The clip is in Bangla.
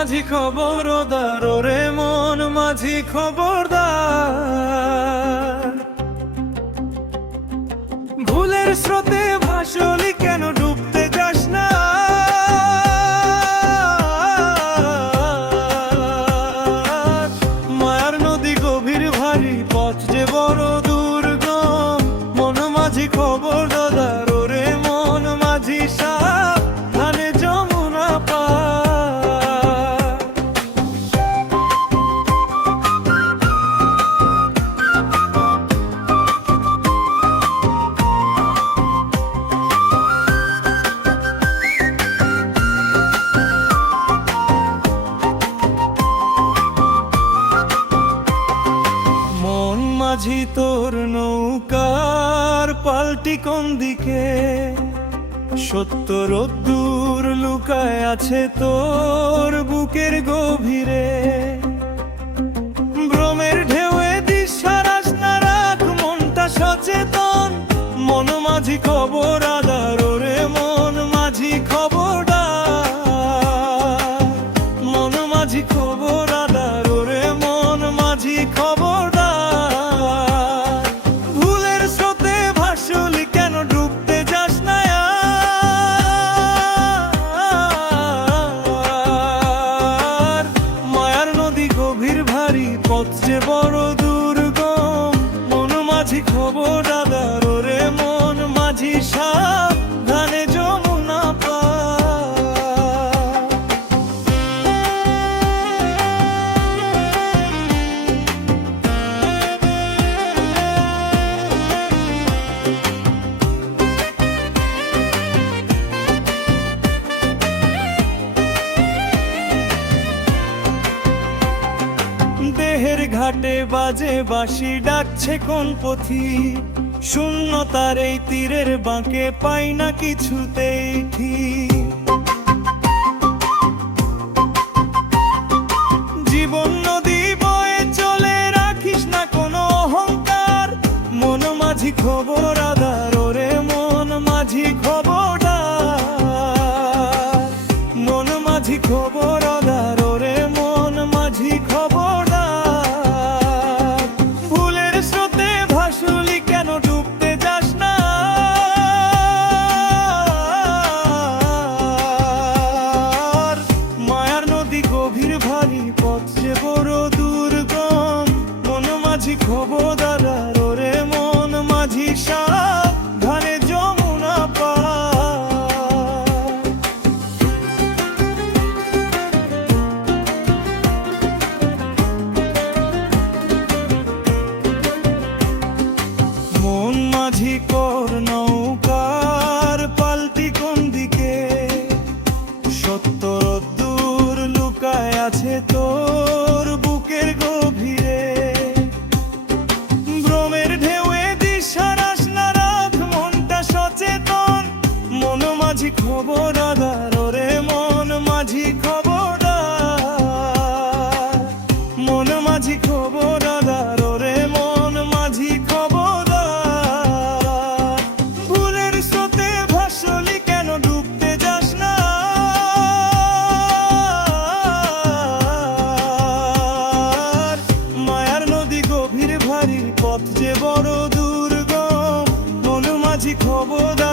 মাঝি খবরদার রে মন মাঝি খবরদার ভুলের স্রোতে মাঝি তোর নৌকার পাল্টি কোন দিকে? সত্য রোদ্দুর লুকায় আছে তোর বুকের গভীরে। ভ্রমের ঢেউয়ে দিশারাস না রাখ, মনটা সচেতন। মন মাঝি খবর পথ যে বড় দুর্গম। মন মাঝি খবর দাদার রে মন মাঝি সাপ ধানে দেহের ঘাটে বাজে বাঁশি ডাকছে কোন পথি? শূন্য তার এই তীরের বাঁকে পাই না কিছুতেই জীবন নদী বয়ে চলে রাখিস না কোনো অহংকার। মন মাঝি খবর আদার ওরে মন মাঝি খবরদার। মন মাঝি খবর মাঝি কর নৌকার পাল্টি কোন দিকে? সত্য দূর লুকায় আছে তোর বুকের গভীরে। ভ্রমের ঢেউয়ে দিশারাস না রাখ, মনটা সচেতন। মন মাঝি খবর যে বড় দুর্গম মন মাঝি খবরদার।